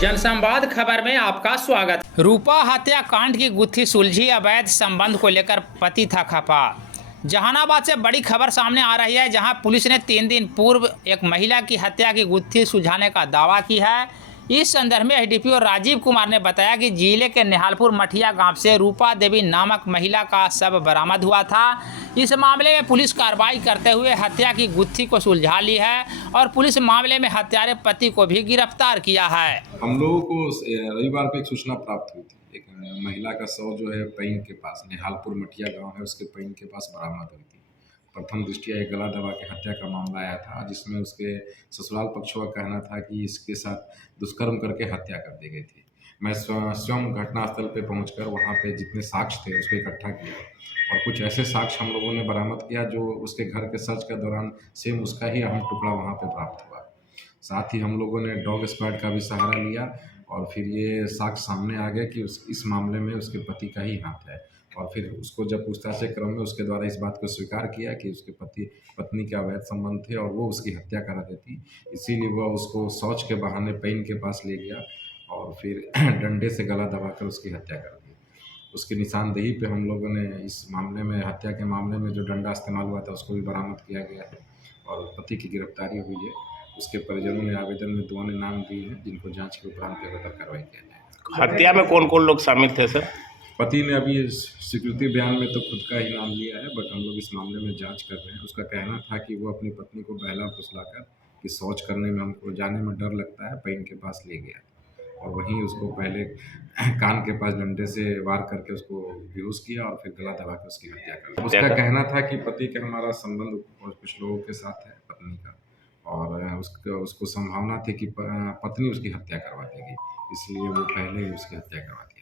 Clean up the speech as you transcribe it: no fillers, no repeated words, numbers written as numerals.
जनसंवाद खबर में आपका स्वागत। रूपा हत्याकांड की गुत्थी सुलझी, अवैध संबंध को लेकर पति था खफा। जहानाबाद से बड़ी खबर सामने आ रही है, जहां पुलिस ने 3 दिन पूर्व एक महिला की हत्या की गुत्थी सुलझाने का दावा की है। इस संदर्भ में एसडीपीओ राजीव कुमार ने बताया कि जिले के निहालपुर मठिया गांव से रूपा देवी नामक महिला का शव बरामद हुआ था। इस मामले में पुलिस कार्रवाई करते हुए हत्या की गुत्थी को सुलझा ली है और पुलिस मामले में हत्यारे पति को भी गिरफ्तार किया है। हम लोगों को रविवार को एक सूचना प्राप्त हुई थी। एक महिला का शव जो है पैन के पास, निहालपुर मठिया गांव है, उसके पैन के पास बरामद हुई थी। प्रथम दृष्टया एक गला दबा के हत्या का मामला आया था, जिसमें उसके ससुराल पक्षों का कहना था कि इसके साथ दुष्कर्म करके हत्या कर दी गई थी। मैं स्वयं घटनास्थल पे पहुंचकर वहां पे जितने साक्ष्य थे उसको इकट्ठा किया और कुछ ऐसे साक्ष्य हम लोगों ने बरामद किया जो उसके घर के सर्च के दौरान सेम उसका ही अहम टुकड़ा वहाँ पे प्राप्त हुआ। साथ ही हम लोगों ने डॉग स्क्वाड का भी सहारा लिया और फिर ये साक्ष्य सामने आ गया कि इस मामले में उसके पति का ही हाथ है। और फिर उसको जब पूछताछ के क्रम में उसके द्वारा इस बात को स्वीकार किया कि उसके पत्नी के अवैध संबंध थे और वो उसकी हत्या करा देती, इसीलिए वह उसको शौच के बहाने पैन के पास ले गया और फिर डंडे से गला दबाकर उसकी हत्या कर दी। उसकी निशानदेही पे हम लोगों ने इस मामले में, हत्या के मामले में जो डंडा इस्तेमाल हुआ था उसको भी बरामद किया गया है और पति की गिरफ्तारी हुई है। उसके परिजनों ने आवेदन में 2 नाम दिए हैं, जिनको जांच के उपरांत बेहतर कार्रवाई किया जाएगा। हत्या में कौन कौन लोग शामिल थे सर? पति ने अभी स्वीकृति बयान में तो खुद का ही नाम लिया है, बट हम लोग इस मामले में जांच कर रहे हैं। उसका कहना था कि वो अपनी पत्नी को बहला फुसलाकर कि शौच करने में हमको जाने में डर लगता है, पैन के पास ले गया और वहीं उसको पहले कान के पास डंडे से वार करके उसको बेहोश किया और फिर गला दबा के उसकी हत्या कर दी। उसका कहना था कि पति का हमारा संबंध और कुछ लोगों के साथ है, पत्नी का, और उसको संभावना थी कि पत्नी उसकी हत्या करवा देगी, इसलिए वो पहले ही उसकी हत्या करवा दी।